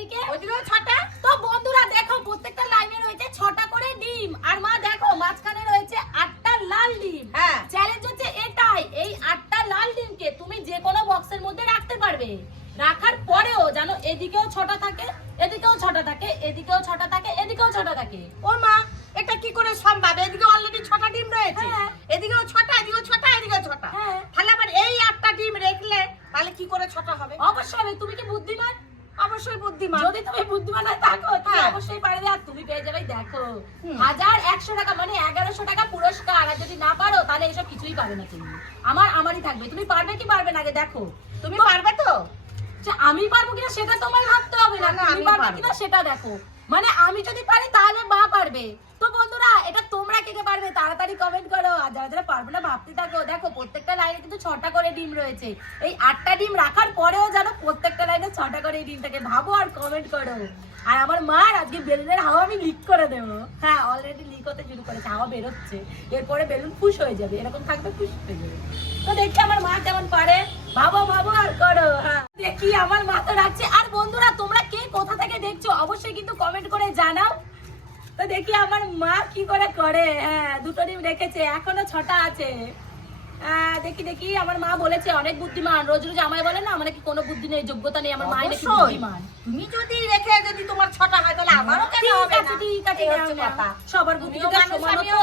এদিকে ওইদিকে ছটা। তো বন্ধুরা দেখো প্রত্যেকটা লাইনে রয়েছে ছটা করে ডিম। আর মা দেখো মাঝখানে রয়েছে আটটা লাল ডিম। হ্যাঁ। চ্যালেঞ্জ হচ্ছে এটাই এই আটটা লাল ডিমকে তুমি যে কোনো বক্সের মধ্যে রাখতে পারবে। রাখার পরেও জানো এদিকেও ছটা থাকে এদিকেও ছটা থাকে এদিকেও ছটা থাকে এদিকেও ছটা থাকে। ও মা এটা কি করে সম্ভব? এদিকে অলরেডি ছটা ডিম রয়েছে। হ্যাঁ। এদিকেও ছটা এদিকেও ছটা এদিকেও ছটা। হ্যাঁ। তাহলে আবার এই আটটা ডিম রেখলে তাহলে কি করে ছটা হবে? অবশ্যই তুমি কি বুদ্ধিমান? অবশ্যই বুদ্ধিমান। যদি তুমি বুদ্ধিমান হয় থাকো তুমি হ্যাঁ। অবশ্যই পারবে। আর তুমি পেয়ে যাবে দেখো। হাজার একশো টাকা মানে এগারোশো টাকা পুরস্কার। আর যদি না পারো তাহলে এসব কিছুই পাবে না তুমি। আমার আমারই থাকবে। তুমি পারবে কি পারবে না আগে দেখো। তুমি পারবে তো? আমি পারব কিনা সেটা তোমার ভাবতে হবে না। আমি পারব। কিনা সেটা দেখো। মানে আমি যদি পারি, তাহলে মা পারবে। তো বন্ধুরা, এটা তোমরা কে কে পারবে তাড়াতাড়ি কমেন্ট করো। আর যারা যারা পারবে না, ভাবতে থাকো। দেখো, প্রত্যেকটা লাইনে কিন্তু ছটা করে ডিম রয়েছে। এই আটটা ডিম রাখার পরেও যেন প্রত্যেকটা লাইনে ছটা করে এই ডিমটাকে ভাবো আর কমেন্ট করো। আর আমার মার আজকে বেলুনের হাওয়া আমি লিক করে দেবো। হ্যাঁ অলরেডি লিক হতে শুরু করেছে, হাওয়া বেরোচ্ছে। এরপরে বেলুন ফুস হয়ে যাবে, এরকম থাকবে ফুস হয়ে যাবে। তো দেখি আমার মা কেমন পারে। ভাবো ভাবো আর করো। হ্যাঁ দেখি আমার মা তো রাখছে। আর বন্ধুরা তোমরা কে কোথা থেকে দেখছ অবশ্যই কিন্তু কমেন্ট করে জানাও। তো দেখি আমার মা কি করে করে। হ্যাঁ দুটো ডিম রেখেছে এখনও ছটা আছে। হ্যাঁ, দেখি দেখি আমার মা বলেছে অনেক বুদ্ধিমান। রোজ রোজ আমায় বলে না আমার নাকি কোনো বুদ্ধি নেই যোগ্যতা নেই আমার মায়ের নাকি বুদ্ধিমান। তুমি যদি রেখে যদি তোমার ছটা হয় তাহলে আমারও কেন হবে না? ঠিক আছে এই হচ্ছে নাও, নাও। সবার বুদ্ধি তো মানুষ, সমান তো।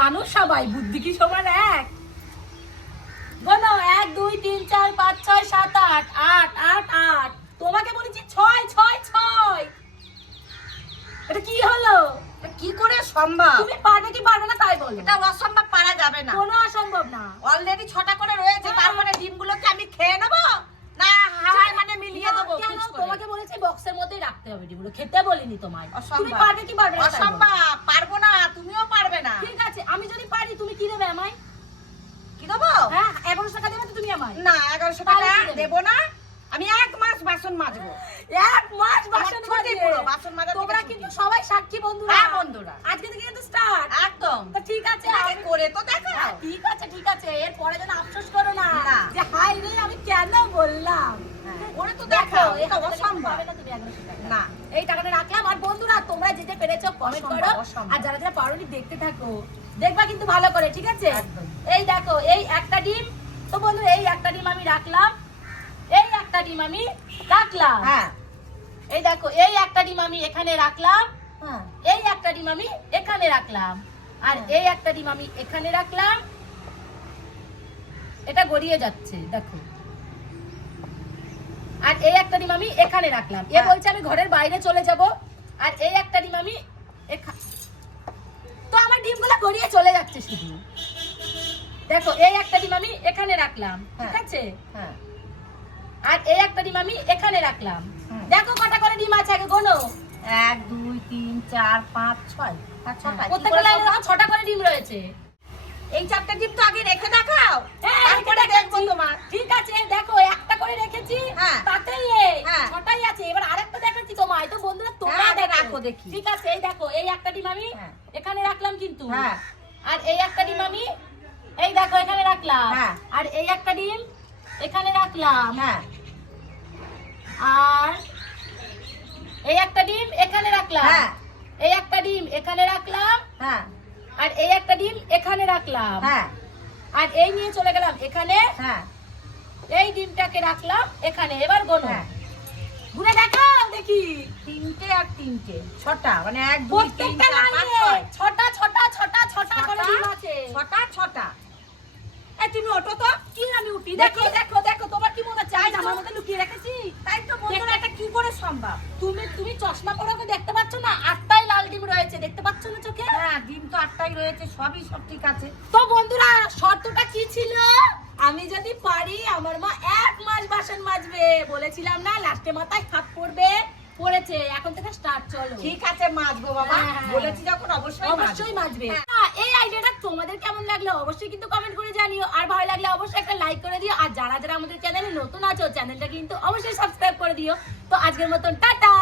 মানুষ। সবাই বুদ্ধি কি সমান এক? গোনো এক দুই তিন চার পাঁচ ছয় সাত আট আট আট আট তোমাকে বলেছি ছয় ছয় ছয় এটা কি হলো এটা কি করে সম্ভব তুমি পারবে কি পারবে না তাই বলো। এটা অসম্ভব পারা যাবে না। কোনো অসম্ভব না। অলরেডি ছটা করে রয়েছে হ্যাঁ। তারপরে ডিমগুলোকে আমি খেয়ে নেব? না হাওয়ায় মানে মিলিয়ে দেবো কেন? তোমাকে বলেছি বক্সের মধ্যেই রাখতে হবে ডিমগুলো। খেতে বলিনি তোমায়। তুমি অসম্ভব। পারবে কি পারবে না অসম্ভব পারব না তুমিও পারবে না। ঠিক আছে আমি যদি পারি তুমি কি দেবে আমায়? কি দেবো? হ্যাঁ এগারোশো টাকা দেবে তুমি আমায়? না এগারোশো টাকা দেবো না। আমি এক মাস বাসন মাজবো। এক মাস বাসন ছুটি পুরো, বাসন মাজা তোমরা কিন্তু সবাই সাক্ষী বন্ধুরা। হ্যাঁ, বন্ধুরা। আজকে থেকে কিন্তু স্টার্ট একদম। তো ঠিক আছে আগে করে তো দেখো হ্যাঁ, ঠিক আছে ঠিক আছে। এরপরে যেন আফসোস করো না। যে হাই রে আমি কেন বললাম? ওরে তো দেখো দেখাও এটা অসম্ভব। না তুমি 1100 টাকা। না। এই টাকাটা রাখলাম। আর বন্ধুরা তোমরা যেতে পেরেছ কমেন্ট করো। আর যারা যারা পারোনি দেখতে থাকো। দেখবা কিন্তু ভালো করে ঠিক আছে? এই দেখো এই একটা ডিম। তো বন্ধু এই একটা ডিম আমি রাখলাম। একটা ডিম আমি রাখলাম। হ্যাঁ। এই দেখো এই একটা ডিম আমি এখানে রাখলাম। হ্যাঁ। এই একটা ডিম আমি এখানে রাখলাম। আর হ্যাঁ। এই একটা ডিম আমি এখানে রাখলাম। এটা গড়িয়ে যাচ্ছে দেখো। আর এই একটা ডিম আমি এখানে রাখলাম। এ হ্যাঁ। বলছে আমি ঘরের বাইরে চলে যাব। আর এই একটা ডিম আমি তো আমার ডিমগুলো গড়িয়ে চলে যাচ্ছে শুধু। দেখো এই একটা ডিম আমি এখানে রাখলাম ঠিক। আছে? হ্যাঁ। আর এই একটা ডিম আমি এখানে রাখলাম। দেখো কটা করে ডিম আছে আগে গোনো। এক দুই তিন চার পাঁচ ছয়। পাঁচ ছটা। প্রত্যেকটা লাইনে ছটা করে ডিম রয়েছে। এই চারটে ডিম তো আগে রেখে দেখাও। হ্যাঁ, তারপরে দেখব। তোমার। ঠিক আছে দেখো একটা করে রেখেছি হ্যাঁ। তাতেই এই হ্যাঁ। ছটাই আছে। এবার আরেকটা দেখাচ্ছি তোমায়। তো বন্ধুরা তোমরা রাখো দেখি। ঠিক আছে এই দেখো এই একটা ডিম আমি। এখানে রাখলাম কিন্তু। হ্যাঁ। আর এই একটা ডিম আমি এই দেখো এখানে রাখলাম। হ্যাঁ। আর এই একটা ডিম এখানে রাখলাম। হ্যাঁ। আর এই একটা ডিম এখানে রাখলাম। হ্যাঁ। এই একটা ডিম এখানে রাখলাম। হ্যাঁ। আর এই একটা ডিম এখানে রাখলাম। হ্যাঁ। আর এই নিয়ে চলে গেলাম এখানে। হ্যাঁ। এই ডিমটাকে রাখলাম এখানে। এবার গোনো। হ্যাঁ। ঘুরে দেখাও দেখি। তিনটে আর তিনটে। ছটা মানে এক দুই তিন চার পাঁচ ছয়। ছটা ছটা ছটা ছটা করে? ডিম আছে। ছটা ছটা। এই তুমি ওটো তো। কি আমি উঠি? দেখো দেখো দেখো। কি মনে আজ আমার মধ্যে লুকিয়ে রেখেছি। তাই তো বন্ধুরা এটা কি করে সম্ভব? তুমি তুমি চশমা পরে দেখতে পাচ্ছ না? আটটাই লাল ডিম রয়েছে দেখতে পাচ্ছ না চোখে? হ্যাঁ ডিম তো আটটাই রয়েছে সবই সব ঠিক আছে। তো বন্ধুরা শর্তটা কি ছিল? আমি যদি পারি আমার মা এক মাস বাসন মাজবে। বলেছিলাম না লাস্টে মাথায় হাত পড়বে। পড়েছে এখন থেকে স্টার্ট চলো। ঠিক আছে মাজবো বাবা। হ্যাঁ, হ্যাঁ। বলেছি যখন অবশ্যই অবশ্যই মাজবে। এই আইডিয়াটা তোমাদের কেমন লাগল? অবশ্যই কিন্তু কমেন্ট করে জানিও আর ভালো লাগলে অবশ্যই একটা লাইক করে দিও। আর যারা যারা আমাদের চ্যানেলে নতুন আছো চ্যানেলটা কিন্তু অবশ্যই সাবস্ক্রাইব করে দিও। তো আজকের মতন, টাটা!